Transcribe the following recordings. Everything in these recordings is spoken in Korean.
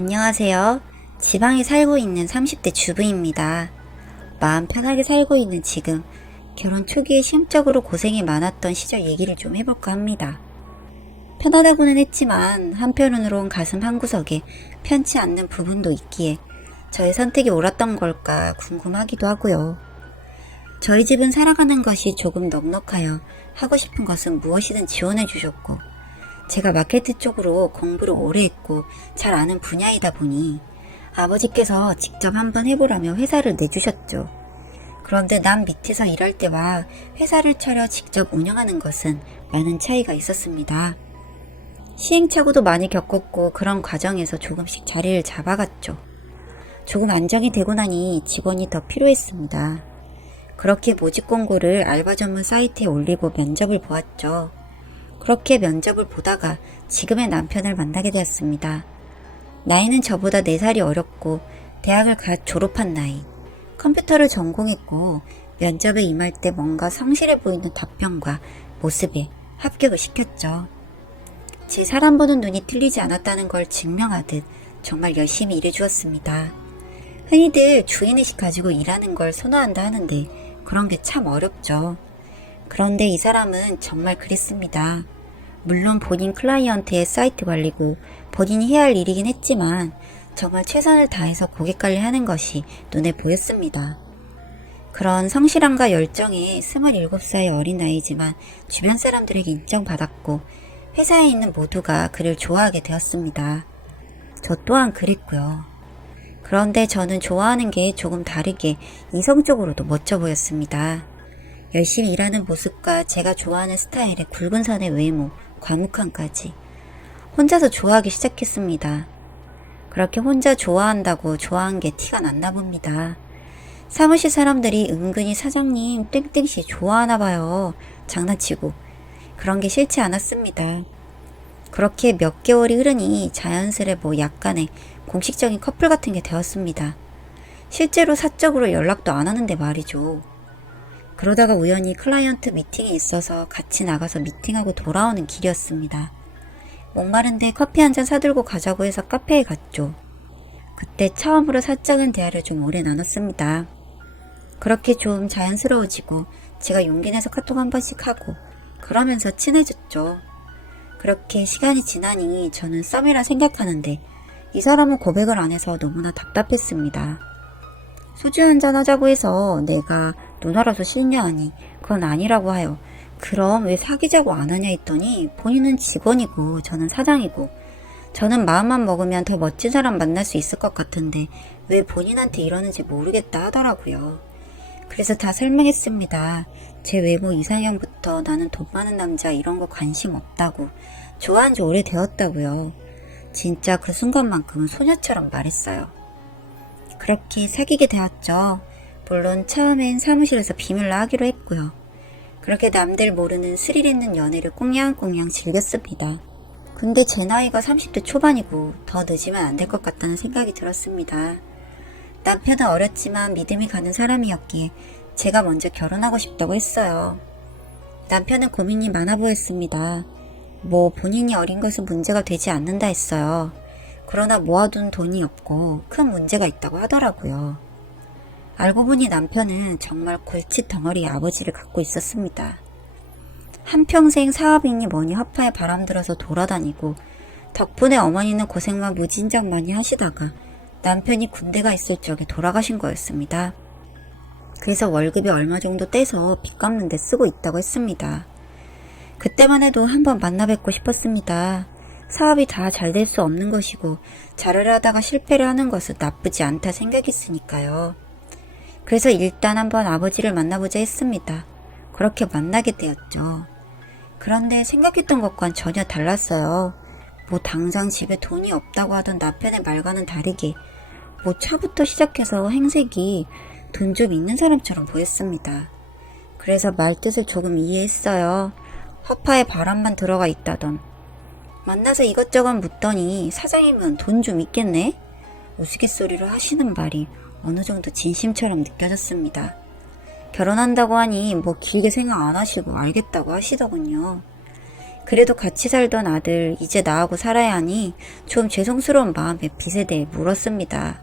안녕하세요. 지방에 살고 있는 30대 주부입니다. 마음 편하게 살고 있는 지금, 결혼 초기에 심적으로 고생이 많았던 시절 얘기를 좀 해볼까 합니다. 편하다고는 했지만 한편으로는 가슴 한구석에 편치 않는 부분도 있기에 저의 선택이 옳았던 걸까 궁금하기도 하고요. 저희 집은 살아가는 것이 조금 넉넉하여 하고 싶은 것은 무엇이든 지원해 주셨고, 제가 마케트 쪽으로 공부를 오래 했고 잘 아는 분야이다 보니 아버지께서 직접 한번 해보라며 회사를 내주셨죠. 그런데 남 밑에서 일할 때와 회사를 차려 직접 운영하는 것은 많은 차이가 있었습니다. 시행착오도 많이 겪었고 그런 과정에서 조금씩 자리를 잡아갔죠. 조금 안정이 되고 나니 직원이 더 필요했습니다. 그렇게 모집 공고를 알바 전문 사이트에 올리고 면접을 보았죠. 그렇게 면접을 보다가 지금의 남편을 만나게 되었습니다. 나이는 저보다 4살이 어렸고 대학을 갓 졸업한 나이. 컴퓨터를 전공했고 면접에 임할 때 뭔가 성실해 보이는 답변과 모습에 합격을 시켰죠. 제 사람 보는 눈이 틀리지 않았다는 걸 증명하듯 정말 열심히 일해주었습니다. 흔히들 주인의식 가지고 일하는 걸 선호한다 하는데 그런 게 참 어렵죠. 그런데 이 사람은 정말 그랬습니다. 물론 본인 클라이언트의 사이트 관리고 본인이 해야 할 일이긴 했지만 정말 최선을 다해서 고객 관리하는 것이 눈에 보였습니다. 그런 성실함과 열정에 27살의 어린아이지만 주변 사람들에게 인정받았고 회사에 있는 모두가 그를 좋아하게 되었습니다. 저 또한 그랬고요. 그런데 저는 좋아하는 게 조금 다르게 이성적으로도 멋져 보였습니다. 열심히 일하는 모습과 제가 좋아하는 스타일의 굵은 선의 외모, 과묵함까지 혼자서 좋아하기 시작했습니다. 그렇게 혼자 좋아한다고 좋아한 게 티가 났나 봅니다. 사무실 사람들이 은근히 사장님 땡땡씨 좋아하나 봐요. 장난치고 그런 게 싫지 않았습니다. 그렇게 몇 개월이 흐르니 자연스레 약간의 공식적인 커플 같은 게 되었습니다. 실제로 사적으로 연락도 안 하는데 말이죠. 그러다가 우연히 클라이언트 미팅이 있어서 같이 나가서 미팅하고 돌아오는 길이었습니다. 목마른데 커피 한잔 사들고 가자고 해서 카페에 갔죠. 그때 처음으로 사적인 대화를 좀 오래 나눴습니다. 그렇게 좀 자연스러워지고 제가 용기 내서 카톡 한 번씩 하고 그러면서 친해졌죠. 그렇게 시간이 지나니 저는 썸이라 생각하는데 이 사람은 고백을 안 해서 너무나 답답했습니다. 소주 한잔 하자고 해서 내가 누나라서 싫냐 하니 그건 아니라고 하여 그럼 왜 사귀자고 안 하냐 했더니 본인은 직원이고 저는 사장이고 저는 마음만 먹으면 더 멋진 사람 만날 수 있을 것 같은데 왜 본인한테 이러는지 모르겠다 하더라고요. 그래서 다 설명했습니다. 제 외모 이상형부터 나는 돈 많은 남자 이런 거 관심 없다고 좋아한 지 오래되었다고요. 진짜 그 순간만큼은 소녀처럼 말했어요. 그렇게 사귀게 되었죠. 물론 처음엔 사무실에서 비밀로 하기로 했고요. 그렇게 남들 모르는 스릴 있는 연애를 꽁냥꽁냥 즐겼습니다. 근데 제 나이가 30대 초반이고 더 늦으면 안 될 것 같다는 생각이 들었습니다. 남편은 어렸지만 믿음이 가는 사람이었기에 제가 먼저 결혼하고 싶다고 했어요. 남편은 고민이 많아 보였습니다. 본인이 어린 것은 문제가 되지 않는다 했어요. 그러나 모아둔 돈이 없고 큰 문제가 있다고 하더라고요. 알고 보니 남편은 정말 골칫 덩어리의 아버지를 갖고 있었습니다. 한평생 사업이니 뭐니 허파에 바람들어서 돌아다니고 덕분에 어머니는 고생만 무진장 많이 하시다가 남편이 군대가 있을 적에 돌아가신 거였습니다. 그래서 월급이 얼마 정도 떼서 빚 갚는 데 쓰고 있다고 했습니다. 그때만 해도 한번 만나 뵙고 싶었습니다. 사업이 다 잘 될 수 없는 것이고 잘을 하다가 실패를 하는 것은 나쁘지 않다 생각했으니까요. 그래서 일단 한번 아버지를 만나보자 했습니다. 그렇게 만나게 되었죠. 그런데 생각했던 것과는 전혀 달랐어요. 당장 집에 돈이 없다고 하던 남편의 말과는 다르게 차부터 시작해서 행색이 돈 좀 있는 사람처럼 보였습니다. 그래서 말뜻을 조금 이해했어요. 허파에 바람만 들어가 있다던. 만나서 이것저것 묻더니 사장이면 돈 좀 있겠네? 우스갯소리를 하시는 말이 어느 정도 진심처럼 느껴졌습니다. 결혼한다고 하니 길게 생각 안 하시고 알겠다고 하시더군요. 그래도 같이 살던 아들 이제 나하고 살아야 하니 좀 죄송스러운 마음에 빚에 대해 물었습니다.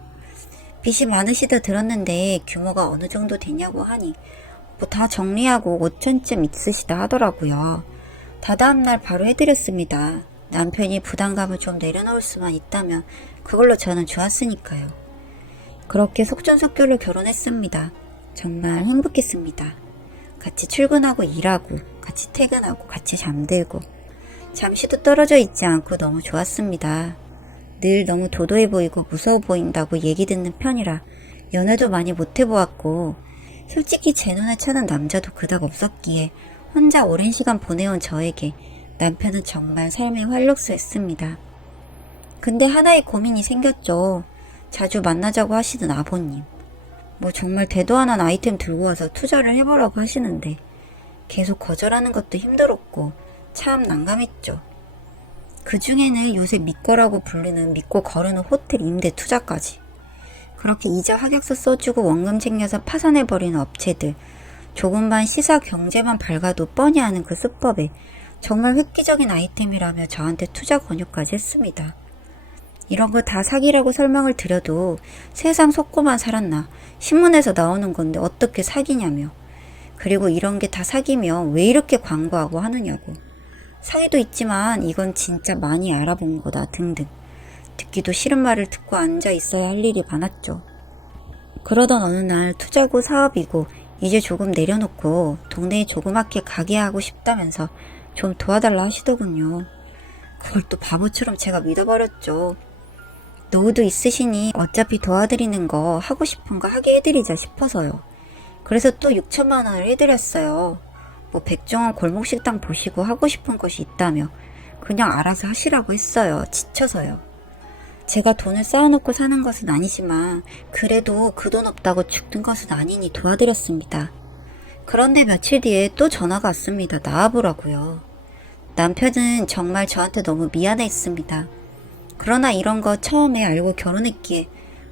빚이 많으시다 들었는데 규모가 어느 정도 되냐고 하니 뭐 다 정리하고 5천쯤 있으시다 하더라고요. 다다음날 바로 해드렸습니다. 남편이 부담감을 좀 내려놓을 수만 있다면 그걸로 저는 좋았으니까요. 그렇게 속전속결로 결혼했습니다. 정말 행복했습니다. 같이 출근하고 일하고 같이 퇴근하고 같이 잠들고 잠시도 떨어져 있지 않고 너무 좋았습니다. 늘 너무 도도해 보이고 무서워 보인다고 얘기 듣는 편이라 연애도 많이 못 해보았고 솔직히 제 눈에 차는 남자도 그닥 없었기에 혼자 오랜 시간 보내온 저에게 남편은 정말 삶의 활력소였습니다. 근데 하나의 고민이 생겼죠. 자주 만나자고 하시던 아버님. 뭐 정말 대도 안 한 아이템 들고 와서 투자를 해보라고 하시는데 계속 거절하는 것도 힘들었고 참 난감했죠. 그 중에는 요새 믿거라고 불리는 믿고 거르는 호텔 임대 투자까지. 그렇게 이자 하객서 써주고 원금 챙겨서 파산해버리는 업체들. 조금만 시사 경제만 밝아도 뻔히 아는 그 수법에 정말 획기적인 아이템이라며 저한테 투자 권유까지 했습니다. 이런 거 다 사기라고 설명을 드려도 세상 속고만 살았나 신문에서 나오는 건데 어떻게 사기냐며 그리고 이런 게 다 사기면 왜 이렇게 광고하고 하느냐고 사기도 있지만 이건 진짜 많이 알아본 거다 등등 듣기도 싫은 말을 듣고 앉아 있어야 할 일이 많았죠. 그러던 어느 날 투자고 사업이고 이제 조금 내려놓고 동네에 조그맣게 가게 하고 싶다면서 좀 도와달라 하시더군요. 그걸 또 바보처럼 제가 믿어버렸죠. 노후도 있으시니 어차피 도와드리는 거 하고 싶은 거 하게 해드리자 싶어서요. 그래서 또 6천만 원을 해드렸어요. 뭐 백종원 골목식당 보시고 하고 싶은 것이 있다며 그냥 알아서 하시라고 했어요. 지쳐서요. 제가 돈을 쌓아놓고 사는 것은 아니지만 그래도 그 돈 없다고 죽는 것은 아니니 도와드렸습니다. 그런데 며칠 뒤에 또 전화가 왔습니다. 나와보라고요. 남편은 정말 저한테 너무 미안했습니다. 그러나 이런 거 처음에 알고 결혼했기에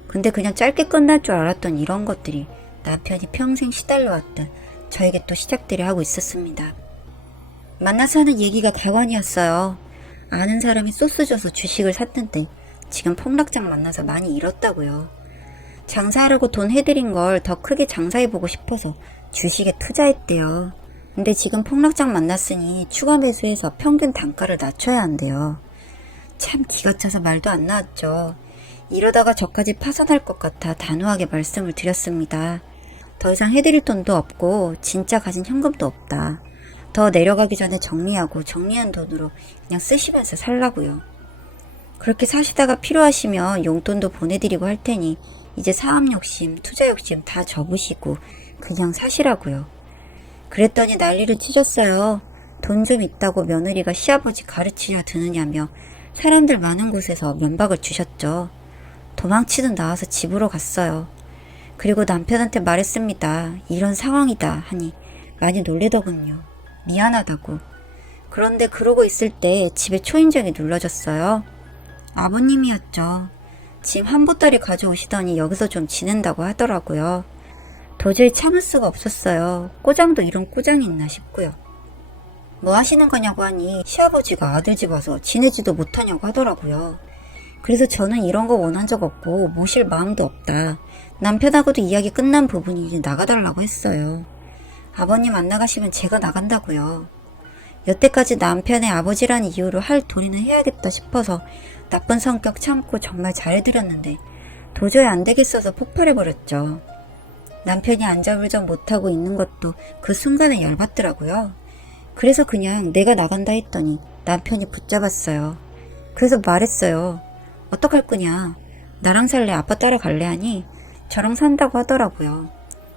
근데 그냥 짧게 끝날 줄 알았던 이런 것들이 남편이 평생 시달려왔던 저에게 또 시작들을 하고 있었습니다. 만나서 하는 얘기가 가관이었어요. 아는 사람이 소스 줘서 주식을 샀는데 지금 폭락장 만나서 많이 잃었다고요. 장사하려고 돈 해드린 걸 더 크게 장사해보고 싶어서 주식에 투자했대요. 근데 지금 폭락장 만났으니 추가 매수해서 평균 단가를 낮춰야 한대요. 참 기가 차서 말도 안 나왔죠. 이러다가 저까지 파산할 것 같아 단호하게 말씀을 드렸습니다. 더 이상 해드릴 돈도 없고 진짜 가진 현금도 없다. 더 내려가기 전에 정리하고 정리한 돈으로 그냥 쓰시면서 살라고요. 그렇게 사시다가 필요하시면 용돈도 보내드리고 할 테니 이제 사업 욕심, 투자 욕심 다 접으시고 그냥 사시라고요. 그랬더니 난리를 치셨어요. 돈 좀 있다고 며느리가 시아버지 가르치려 드느냐며 사람들 많은 곳에서 면박을 주셨죠. 도망치듯 나와서 집으로 갔어요. 그리고 남편한테 말했습니다. 이런 상황이다 하니 많이 놀래더군요. 미안하다고. 그런데 그러고 있을 때 집에 초인종이 눌러졌어요. 아버님이었죠. 짐 한 보따리 가져오시더니 여기서 좀 지낸다고 하더라고요. 도저히 참을 수가 없었어요. 꼬장도 이런 꼬장이 있나 싶고요. 뭐 하시는 거냐고 하니 시아버지가 아들 집 와서 지내지도 못하냐고 하더라고요. 그래서 저는 이런 거 원한 적 없고 모실 마음도 없다. 남편하고도 이야기 끝난 부분이 이제 나가달라고 했어요. 아버님 안 나가시면 제가 나간다고요. 여태까지 남편의 아버지라는 이유로 할 도리는 해야겠다 싶어서 나쁜 성격 참고 정말 잘해드렸는데 도저히 안 되겠어서 폭발해버렸죠. 남편이 안절부절 못하고 있는 것도 그 순간에 열받더라고요. 그래서 그냥 내가 나간다 했더니 남편이 붙잡았어요. 그래서 말했어요. 어떡할 거냐. 나랑 살래 아빠 따라갈래 하니 저랑 산다고 하더라고요.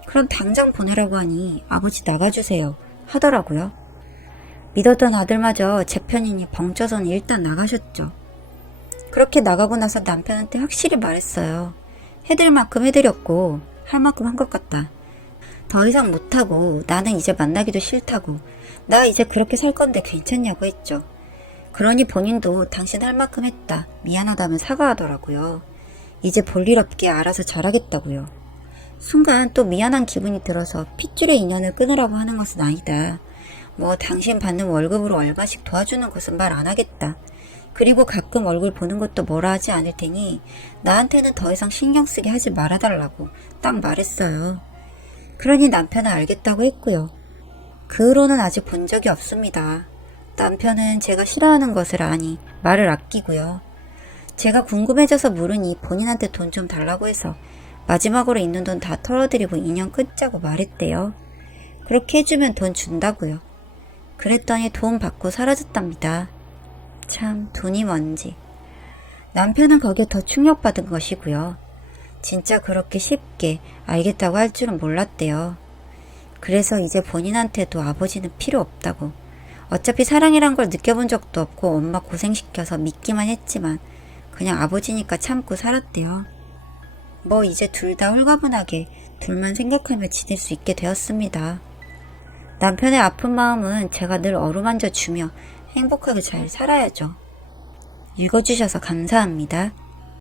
그럼 당장 보내라고 하니 아버지 나가주세요 하더라고요. 믿었던 아들마저 제 편이니 벙쪄서는 일단 나가셨죠. 그렇게 나가고 나서 남편한테 확실히 말했어요. 해드릴 만큼 해드렸고 할 만큼 한 것 같다. 더 이상 못하고 나는 이제 만나기도 싫다고 나 이제 그렇게 살 건데 괜찮냐고 했죠. 그러니 본인도 당신 할 만큼 했다. 미안하다면 사과하더라고요. 이제 볼일 없게 알아서 잘하겠다고요. 순간 또 미안한 기분이 들어서 핏줄의 인연을 끊으라고 하는 것은 아니다. 뭐 당신 받는 월급으로 얼마씩 도와주는 것은 말 안 하겠다. 그리고 가끔 얼굴 보는 것도 뭐라 하지 않을 테니 나한테는 더 이상 신경 쓰게 하지 말아달라고 딱 말했어요. 그러니 남편은 알겠다고 했고요. 그 후로는 아직 본 적이 없습니다. 남편은 제가 싫어하는 것을 아니 말을 아끼고요. 제가 궁금해져서 물으니 본인한테 돈 좀 달라고 해서 마지막으로 있는 돈 다 털어드리고 인연 끊자고 말했대요. 그렇게 해주면 돈 준다고요. 그랬더니 돈 받고 사라졌답니다. 참 돈이 뭔지. 남편은 거기에 더 충격받은 것이고요. 진짜 그렇게 쉽게 알겠다고 할 줄은 몰랐대요. 그래서 이제 본인한테도 아버지는 필요 없다고. 어차피 사랑이란 걸 느껴본 적도 없고 엄마 고생시켜서 믿기만 했지만 그냥 아버지니까 참고 살았대요. 뭐 이제 둘 다 홀가분하게 둘만 생각하며 지낼 수 있게 되었습니다. 남편의 아픈 마음은 제가 늘 어루만져 주며 행복하게 잘 살아야죠. 읽어주셔서 감사합니다.